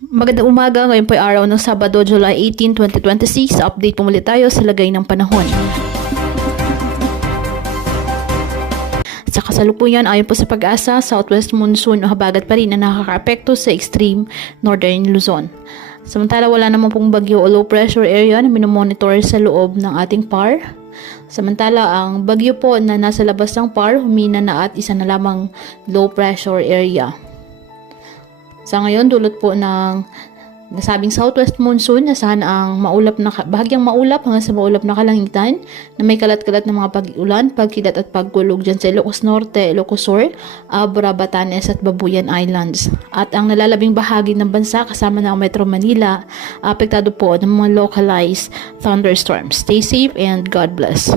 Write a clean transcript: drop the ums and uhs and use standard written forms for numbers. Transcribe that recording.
Magandang umaga, ngayon po ay araw ng Sabado, July 18, 2026. Update po muli tayo sa lagay ng panahon. Sa kasalukuyan, ayon po sa pag-asa, southwest monsoon o habagat pa rin na nakaka-apekto sa extreme northern Luzon. Samantala, wala naman pong bagyo o low pressure area na minomonitor sa loob ng ating PAR. Samantala, ang bagyo po na nasa labas ng PAR, humina na at isa na lamang low pressure area. Sa ngayon, dulot po ng nasabing southwest monsoon, nasahan ang bahagyang maulap hanggang sa maulap na kalangitan na may kalat-kalat na mga pag-ulan, pagkilat at pagkulog dyan sa Ilocos Norte, Ilocos Sur, Abra, Batanes at Babuyan Islands. At ang nalalabing bahagi ng bansa kasama ng Metro Manila, apektado po ng mga localized thunderstorms. Stay safe and God bless.